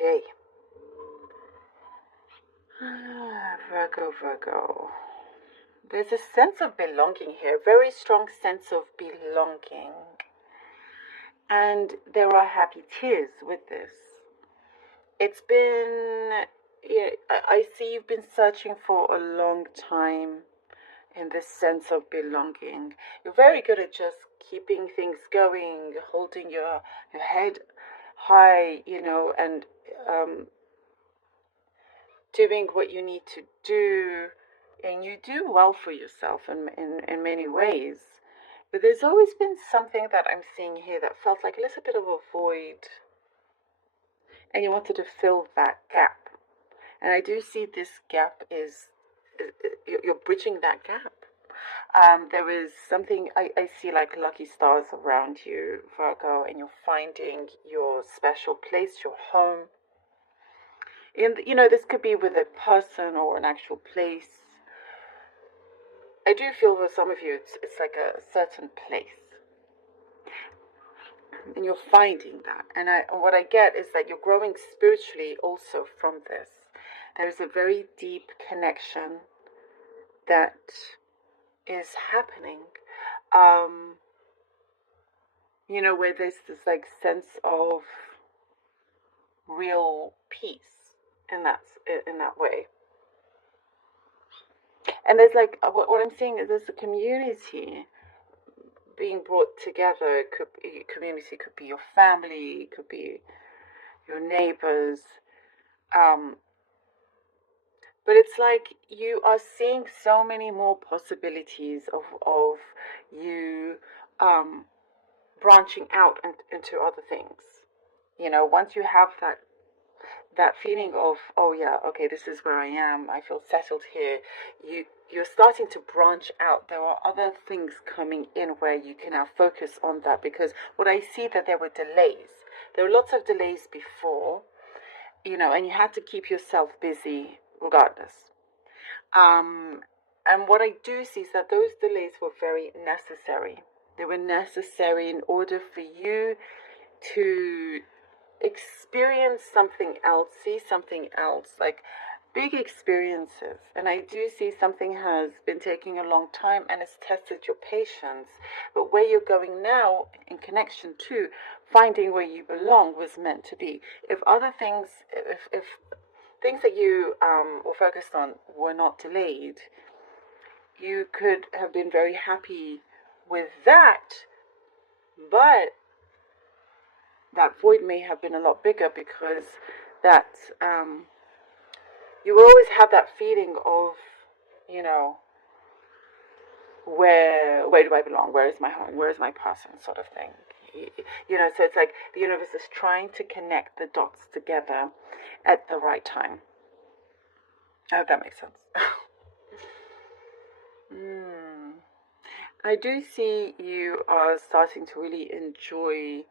Okay. Virgo. There's a sense of belonging here, very strong sense of belonging. And there are happy tears with this. It's been, yeah, I see you've been searching for a long time in this sense of belonging. You're very good at just keeping things going, holding your head high, and um, doing what you need to do, and you do well for yourself in many ways. But there's always been something that I'm seeing here that felt like a little bit of a void, and you wanted to fill that gap. And I do see this gap you're bridging that gap. There is something I see like lucky stars around you, Virgo, and you're finding your special place, your home. And this could be with a person or an actual place. I do feel for some of you, it's like a certain place, and you're finding that. And what I get is that you're growing spiritually also from this. There's a very deep connection that is happening. Where there's this like sense of real peace, and that's in that way. And there's like what I'm seeing is there's a community being brought together. It could be community, could be your family, it could be your neighbors. But it's like you are seeing so many more possibilities of you branching out into other things. Once you have that feeling of, oh yeah, okay, this is where I am, I feel settled here, you're starting to branch out. There are other things coming in where you can now focus on that, because what I see that there were delays. There were lots of delays before, and you had to keep yourself busy regardless. And what I do see is that those delays were very necessary. They were necessary in order for you to experience something else, see something else, like big experiences. And I do see something has been taking a long time and it's tested your patience. But where you're going now, in connection to finding where you belong, was meant to be. If other things, if things that you were focused on were not delayed, you could have been very happy with that, but that void may have been a lot bigger, because that you will always have that feeling of, where do I belong? Where is my home? Where is my person? Sort of thing. So it's like the universe is trying to connect the dots together at the right time. I hope that makes sense. I do see you are starting to really enjoy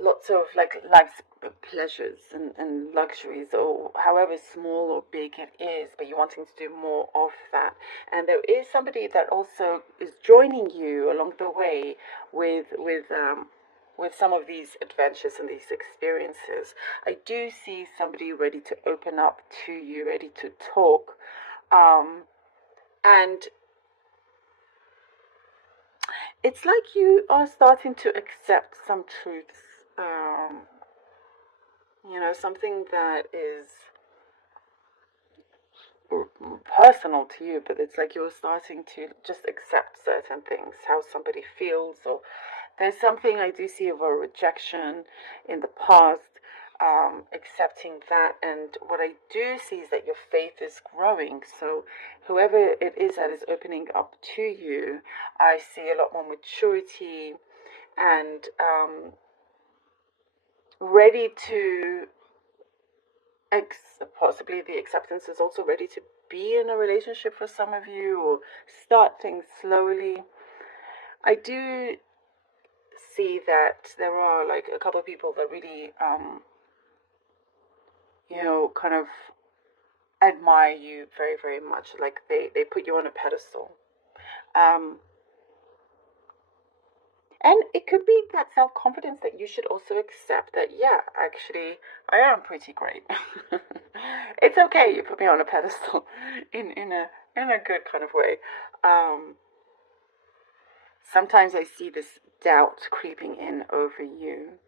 lots of like life's pleasures and luxuries, or however small or big it is, but you're wanting to do more of that. And there is somebody that also is joining you along the way with some of these adventures and these experiences. I do see somebody ready to open up to you, ready to talk. And it's like you are starting to accept some truths. Something that is personal to you, but it's like you're starting to just accept certain things, how somebody feels, or there's something I do see of a rejection in the past, accepting that. And what I do see is that your faith is growing. So whoever it is that is opening up to you, I see a lot more maturity and ready to possibly the acceptance is also ready to be in a relationship for some of you, or start things slowly. I do see that there are like a couple of people that really kind of admire you very, very much. Like they put you on a pedestal. And it could be that self-confidence that you should also accept that, yeah, actually, I am pretty great. It's okay, you put me on a pedestal in a good kind of way. Um, Sometimes I see this doubt creeping in over you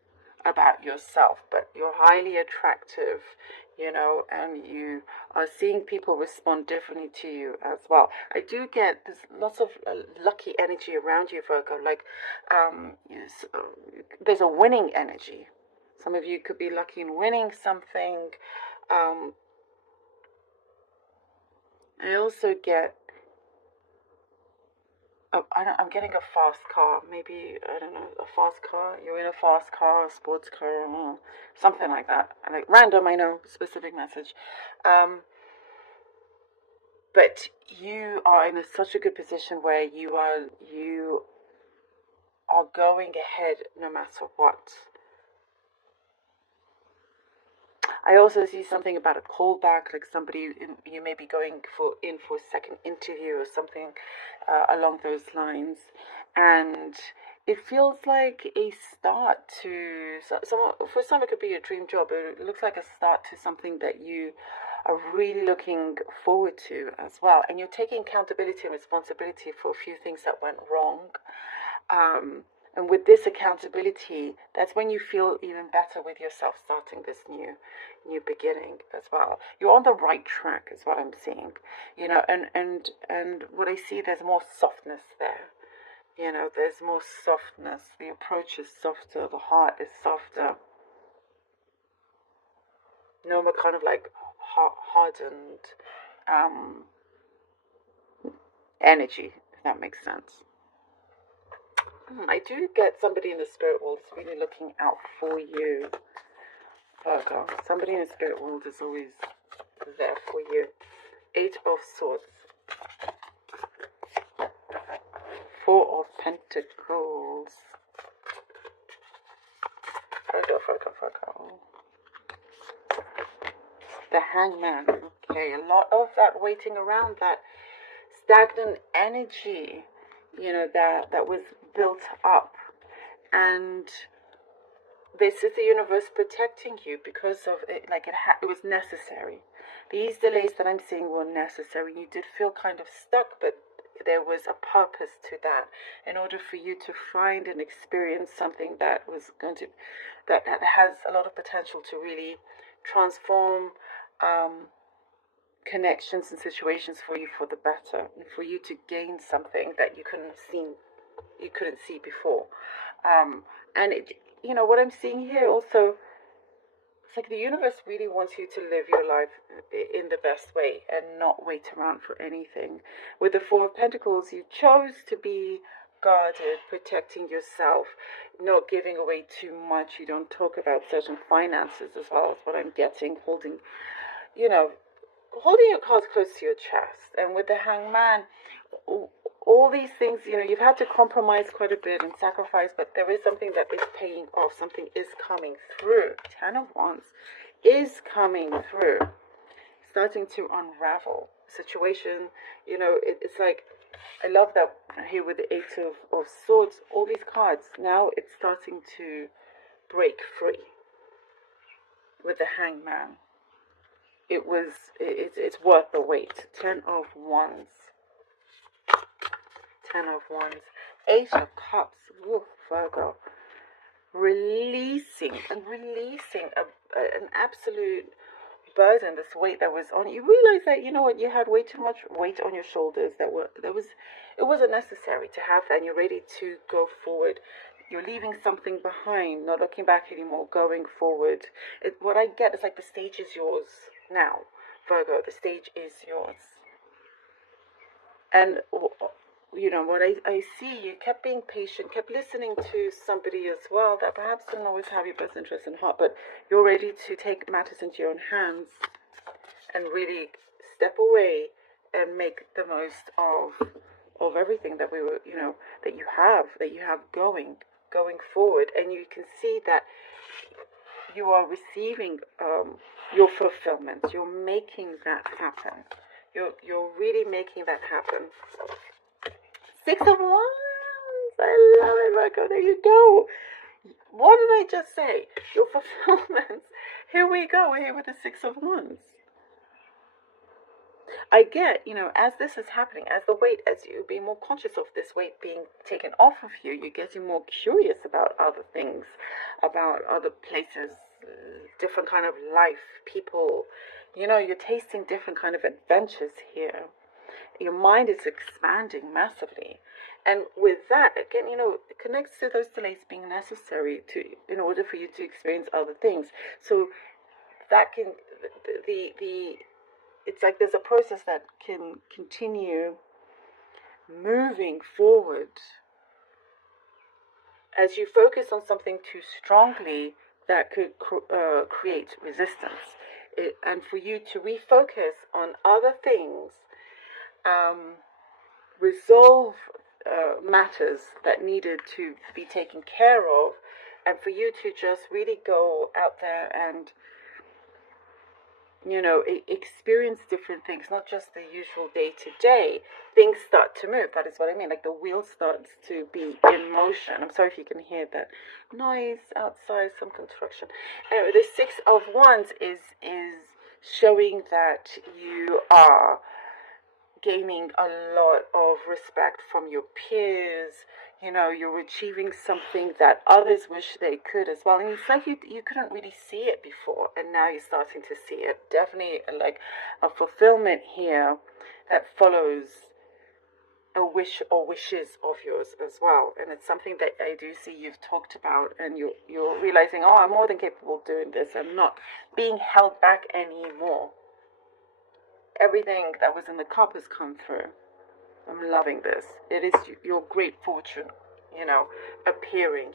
about yourself, but you're highly attractive, and you are seeing people respond differently to you as well. I do get there's lots of lucky energy around you, Virgo. Like, yes, there's a winning energy. Some of you could be lucky in winning something. Um, I also get Oh, I'm getting a fast car. Maybe, I don't know, a fast car. You're in a fast car, a sports car, something like that. Like random, I know, specific message. Um, but you are in such a good position where you are going ahead no matter what. I also see something about a callback, like somebody you may be going for a second interview or something along those lines, and it feels like a start to for some it could be a dream job. It looks like a start to something that you are really looking forward to as well, and you're taking accountability and responsibility for a few things that went wrong. Um, and with this accountability, that's when you feel even better with yourself starting this new beginning as well. You're on the right track is what I'm seeing. And what I see, there's more softness there. There's more softness. The approach is softer, the heart is softer. No more kind of like hardened energy, if that makes sense. I do get somebody in the spirit world is really looking out for you, Virgo. Somebody in the spirit world is always there for you. 8 of Swords. 4 of Pentacles. Virgo. The Hangman. Okay, a lot of that waiting around, that stagnant energy, that was built up. And this is the universe protecting you because of it. Like it was necessary. These delays that I'm seeing were necessary. You did feel kind of stuck, but there was a purpose to that, in order for you to find and experience something that was going to that has a lot of potential to really transform connections and situations for you for the better, and for you to gain something that you couldn't see before. And what I'm seeing here also, it's like the universe really wants you to live your life in the best way and not wait around for anything. With the 4 of Pentacles, you chose to be guarded, protecting yourself, not giving away too much. You don't talk about certain finances as well, as what I'm getting, holding your cards close to your chest. And with the Hangman, all these things, you've had to compromise quite a bit and sacrifice, but there is something that is paying off. Something is coming through. 10 of Wands is coming through, starting to unravel situation. It's like, I love that here with the 8 of Swords, all these cards, now it's starting to break free. With the Hangman, it's worth the wait. 10 of Wands. 10 of Wands. 8 of Cups. Ooh, Virgo. Releasing an absolute burden, this weight that was on you. Realize that, you had way too much weight on your shoulders. It wasn't necessary to have that, and you're ready to go forward. You're leaving something behind, not looking back anymore, going forward. What I get is like the stage is yours now, Virgo. The stage is yours. And what I see, you kept being patient, kept listening to somebody as well that perhaps didn't always have your best interest in heart, but you're ready to take matters into your own hands and really step away and make the most of everything that that you have going forward. And you can see that you are receiving your fulfillment. You're making that happen. You're really making that happen. 6 of Wands. I love it, Virgo. There you go. What did I just say? Your fulfillments. Here we go. We're here with the Six of Wands. I get, as this is happening, as you be more conscious of this weight being taken off of you, you're getting more curious about other things, about other places, different kind of life, people. You're tasting different kind of adventures here. Your mind is expanding massively. And with that, again, it connects to those delays being necessary in order for you to experience other things. So that can, it's like there's a process that can continue moving forward. As you focus on something too strongly, that could create resistance. And for you to refocus on other things, resolve matters that needed to be taken care of, and for you to just really go out there and experience different things, not just the usual day-to-day. Things start to move. That is what I mean. Like the wheel starts to be in motion. I'm sorry if you can hear that noise outside, some construction. Anyway, the Six of Wands is showing that you are gaining a lot of respect from your peers. You're achieving something that others wish they could as well. And it's like you couldn't really see it before, and now you're starting to see it. Definitely like a fulfillment here that follows a wish or wishes of yours as well. And it's something that I do see you've talked about, and you're realizing, oh, I'm more than capable of doing this. I'm not being held back anymore. Everything that was in the cup has come through. I'm loving this. It is your great fortune, appearing.